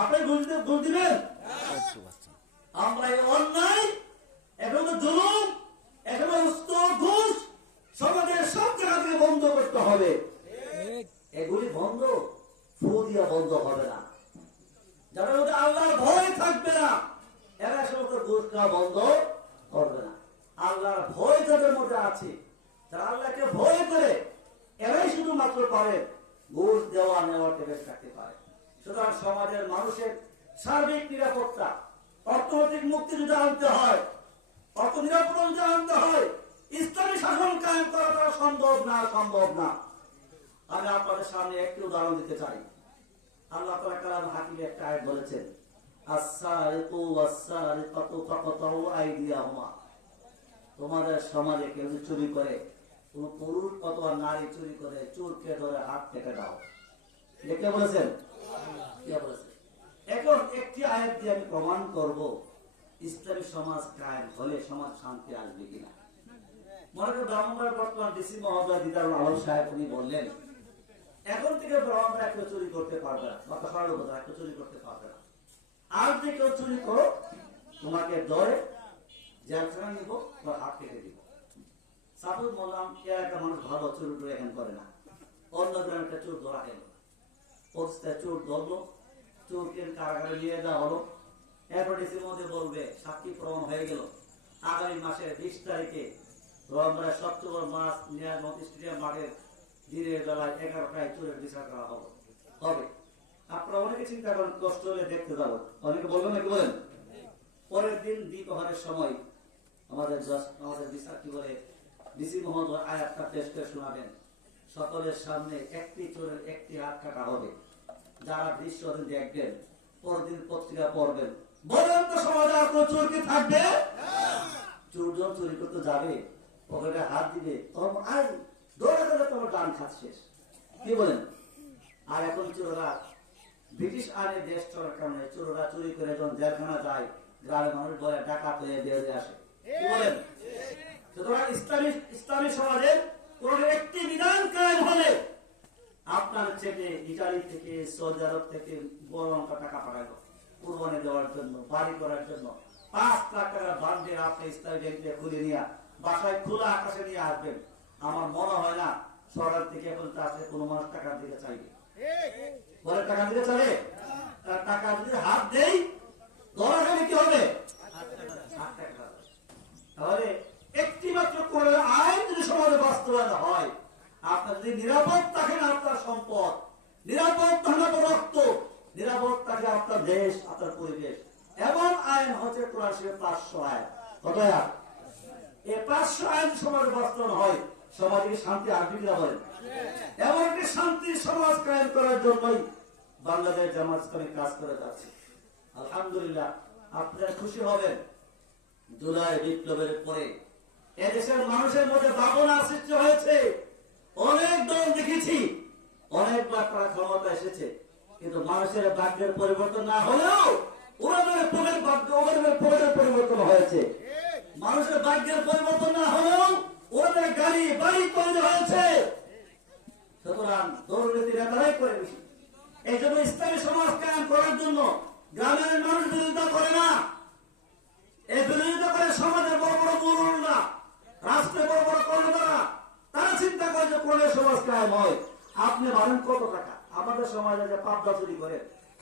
আপনি ঘুষ দিবেন? আমরা এই অন্যায়, এখন জুলুম, এখন ঘুষ সমাজের সব জায়গা থেকে বন্ধ করতে হবে। এগুলি বন্ধ ফু দিয়া বন্ধ হবে না। যাদের মধ্যে আল্লাহর ভয় থাকবে না, এরা সমস্ত ঘুষ খাওয়া বন্ধ করবে না। আল্লাহর ভয় যাদের মধ্যে আছে, যারা আল্লাহকে ভয় করে, এরাই শুধুমাত্র পারে ঘুষ দেওয়া নেওয়া থেকে থাকতে পারে। সুতরাং সমাজের মানুষের সার্বিক নিরাপত্তা, অর্থনৈতিক মুক্তি যদি আনতে হয়, অর্থ নিরাপত্তা যদি আনতে হয়, ইসলামী শাসন কায়েম করা সম্ভব না। আমি আপনাদের সামনে একটি উদাহরণ দিতে চাই। আল্লাহ তাআলা কালাম হাকিমে একটা আয়াত বলেছেন, আস-সারিকু ওয়াস-সারিকাতু ফাকতাউ আইদিয়াহুমা। তোমাদের সমাজে কেউ যদি চুরি করে, কোন পুরুষ অথবা নারী চুরি করে, চোরকে ধরে হাত কেটে দাও। কে বলেছেন? কে বলেছেন? এখন একটি আয়াত দিয়ে আমি প্রমাণ করব ইসলামী সমাজ কায়েম হলে সমাজ শান্তি আসবে কিনা। মনে করেন ব্রাহ্মণবাড়িয়ার বর্তমান ডিসি মহোদয় দিদারুল আলম সাহেব উনি বললেন, এখন থেকে ব্রাহ্মণরা কেউ চুরি করতে পারবে না, বা সরলতা কেউ চুরি করতে পারবে না। আর যে কেউ চুরি করো, তোমাকে ধরে জেলখানা নিব বা হাত কেটে দিব। সাপোজ বললাম একটা মানুষ ভালো চুরি করে এখন করে না, অন্য গ্রামে একটা চোর ধরা গেল, চোর ধরলো, চোরকে কারাগারে নিয়ে যাওয়া হলো। এরপর ডিসির মধ্যে বলবে সাক্ষী প্রমাণ হয়ে গেল, আগামী মাসের 20 তারিখে ব্রাহ্মণবাড়িয়ার সবচেয়ে বড় মাছ নিয়ামত স্টেডিয়াম মাঠের দিনের বেলায় 11টায় চোরের বিচার করা হবে। আপনারা অনেকে চিন্তা করেন কষ্ট হলে দেখতে যাবো, অনেকে বলবেন নাকি বলেন? পরের দিন দ্বিপ্রহরের সময় আমাদের বিচার কি বলে ডিসি মহোদয় আয়াতটা পেশ করে শোনাবেন, সকলের সামনে একটি চোরের একটি হাত কাটা হবে। যারা দৃশ্য দেখবেন, পরদিন পত্রিকা পড়বেন, বলেন তো সমাজে আর কোন চোর কি থাকবে? চোরজন চুরি করতে যাবে, পকেটে হাত দিবে, আর দৌড়ে দৌড়ে তোমার ডান খাত শেষ। কি বলেন? আর এখন চোররা ব্রিটিশ আইনে দেশ চলার কারণে চোররা চুরি করে যখন জেলখানা যায়, গ্রামের মানুষ বলে ডাকাত হয়ে বেরিয়ে আসে। কি বলেন? সুতরাং ইসলামী সমাজের কোন একটি বিধান কায়েম হলে আপনার ছেলে ইটালি থেকে, সৌদি আরব থেকে বড় অঙ্কের টাকা পাঠালো কুরবানি দেওয়ার জন্য, বাড়ি করার জন্য, 5 লাখ টাকার বান্ডেল আপনি ইসলামী ব্যাংকে খুলে নিয়ে বাসায় খোলা আকাশে নিয়ে আসবেন। আমার মনে হয় না সরকার থেকে এখন আসলে কোনো মানুষ টাকা দিতে চাইবে। বলে টাকা দিতে চাইবে? তার টাকা যদি হাত দেই, ধরা গেলে কি হবে? তাহলে একটি মাত্র করে আইন যদি সমাজে বাস্তবায়ন হয়, আপনার যদি নিরাপদ থাকেন আপনার সম্পদ, নিরাপদ থাকেন আপনার রক্ত, নিরাপদ থাকে আপনার দেশ, আপনার পরিবেশ। এমন আইন হচ্ছে কোরআন শরীফের 500 আয়াত। কত আয়াত? এই 500 আইন সমাজে বাস্তবায়ন হয়, সমাজে শান্তি আসবে কিনা বলেন? এমন একটি শান্তির সমাজ কায়েম করার জন্যই বাংলাদেশ জামাত ইসলামী কাজ করে যাচ্ছে। আলহামদুলিল্লাহ, আপনারা খুশি হবেন, জুলাই বিপ্লবের পরে এদেশের মানুষের মধ্যে ভাবনা সৃষ্টি হয়েছে। অনেক দল দেখেছি, অনেকবার তারা ক্ষমতা এসেছে, কিন্তু মানুষের ভাগ্যের পরিবর্তন না হলেও ওদের পরিবর্তন হয়েছে। মানুষের ভাগ্যের পরিবর্তন না হলেও ওদের গাড়ি বাড়ি তৈরি হয়েছে। সুতরাং দুর্নীতি নেতারাই করে বেশি। এই জন্য ইসলামী সমাজ কায়েম করার জন্য গ্রামের মানুষ বিরোধিতা করে না, এই বিরোধিতা করে সমাজের বড় বড় মুরুল্লা, রাষ্ট্রের বড় বড় কর্মকর্তারা, তারা চিন্তা করে যে কোন সমাজ কায়েম হয়। আপনি ভাবেন কত টাকা আমাদের সমাজে যে পাবদা চুরি করে,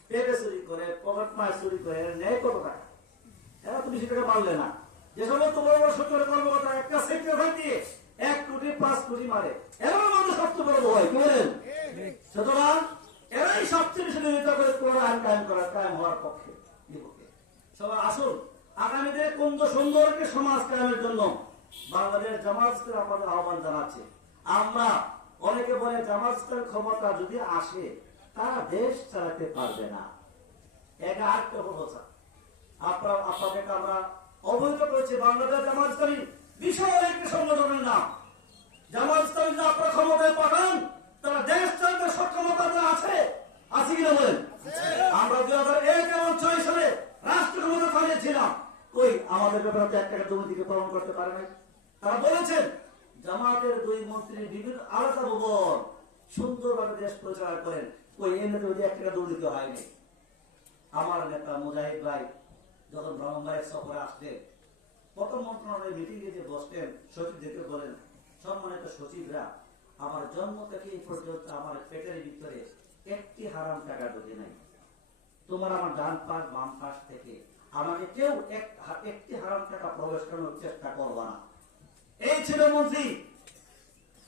পেঁপে চুরি করে, পকেট মাছ চুরি করে, নেয় কত টাকা? এরা তো বেশি টাকা পারলে না। যে সমস্ত বড় বড় সরকারি কর্মকর্তা একটা সেক্রেটারি দিয়ে 1 কোটি 5 কোটি মারে, এরা মানুষ সবচেয়ে বড় ভয়। কি বলেন? সুতরাং এরাই সবচেয়ে বেশি বিরোধিতা করে কোন আইন কায়েম হওয়ার পক্ষে বিপক্ষে। সবাই আসুন, আগামীতে কোন সুন্দর একটি সমাজ কায়েমের জন্য বাংলাদেশ জামাত ইসলামী আপনাদের আহ্বান জানাচ্ছে। আমরা অনেকে বলে জামাত ইসলামের ক্ষমতা যদি আসে তারা দেশ চালাতে পারবে না, এটা আরেকটা কথা। আপনাদেরকে আমরা অবহিত করেছি বাংলাদেশ জামাত ইসলামী বিশাল একটি সংগঠনের নাম। জামাত ইসলামী যদি আপনারা ক্ষমতায় পাঠান, তারা দেশ চালাতে সক্ষমতা আছে কিনা বলেন? আমরা 2001 এবং 6 সালে রাষ্ট্র ক্ষমতা চালিয়েছিলাম, ওই আমাদের ব্যাপারে 1 টাকা দুর্নীতিকে প্রমাণ করতে পারে নাই। তারা বলেছেন জামাতের 2 মন্ত্রী বিভিন্ন আলাদা ভবন সুন্দরভাবে দেশ পরিচালনা করেন, ওই এমনিতে 1 টাকা দুর্নীতি হয়নি। আমার নেতা মুজাহিদ ভাই যখন ব্রাহ্মণবাড়িয়া সফরে আসলেন, প্রথম মন্ত্রণালয়ের মিটিংয়ে যে বসতেন, সচিবদেরকে বলেন, সম্মানিত সচিবরা, আমার জন্ম থেকে এই পর্যন্ত আমার পেটের ভিতরে একটি হারাম টাকা ঢুকে নাই। তোমার আমার ডান পাশ বাম পাশ থেকে আমাকে কেউ একটি হারাম টাকা প্রবেশ করানোর চেষ্টা করবা না। এই ছিল মন্ত্রী,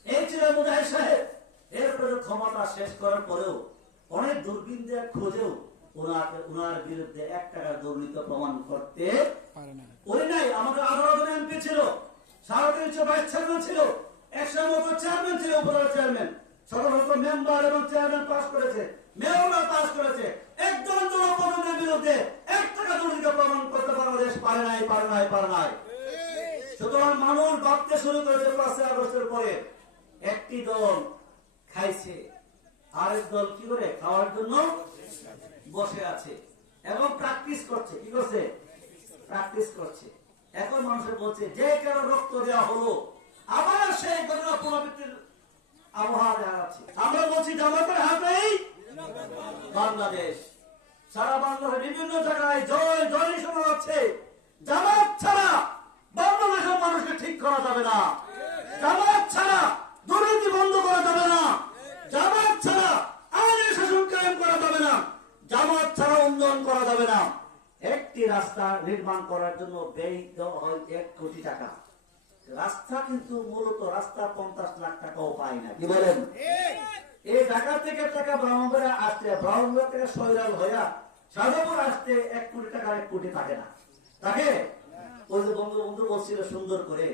এই ছিল মুজাহিদ সাহেব। এরপরে ক্ষমতা শেষ করার পরেও অনেক দূরবীন দেওয়ার খোঁজেও ওনার বিরুদ্ধে 1 টাকার দুর্নীতি প্রমাণ করতে ওই নাই। আমাদের 18 জন এমপি ছিল, 350 ভাইস চেয়ারম্যান ছিল, 100 মতো চেয়ারম্যান ছিল, উপজেলা চেয়ারম্যান, শত মেম্বার এবং চেয়ারম্যান পাস করেছে, মেয়ররা পাস করেছে। একজন জনপ্রতিনিধির বিরুদ্ধে 1 টাকা দুর্নীতি প্রমাণ করতে বাংলাদেশ পারে নাই। সুতরাং মানুষ ভাবতে শুরু করেছে 5 আগস্টের পরে একটি দল খাইছে, আরেক দল কি করে খাওয়ার জন্য বসে আছে এবং প্র্যাকটিস করছে। কি করছে? প্র্যাকটিস করছে। এখন মানুষের বলছে যে কারো রক্ত দেওয়া হলো, আবার সেই ঘটনা পুনরাবৃত্তির আবহাওয়া দেখা যাচ্ছে। আমরা বলছি জামাতের হাতেই বাংলাদেশ। সারা বাংলাদেশের বিভিন্ন জায়গায় জয় শোনা যাচ্ছে। জামাত ছাড়া বাংলাদেশের মানুষকে ঠিক করা যাবে না, জামাত ছাড়া দুর্নীতি বন্ধ করা যাবে না, জামাত ছাড়া আইনের শাসন কায়েম করা যাবে না, জামাত ছাড়া উন্নয়ন করা যাবে না। একটি রাস্তা নির্মাণ করার জন্য ব্যয় দেওয়া হয় 1 কোটি টাকা। রাস্তা কিন্তু মূলত রাস্তা 50 লাখ টাকাও পায় না। কি বলেন? এই ঢাকা থেকে টাকা ব্রাহ্মণবাড়িয়া আসতে, ব্রাহ্মণবাড়িয়া থেকে সৈরাল হইয়া সাজাপুর আসতে 1 কোটি টাকা 1 কোটি থাকে না, থাকে। ওই যে বঙ্গবন্ধু বলছিল সুন্দর করে,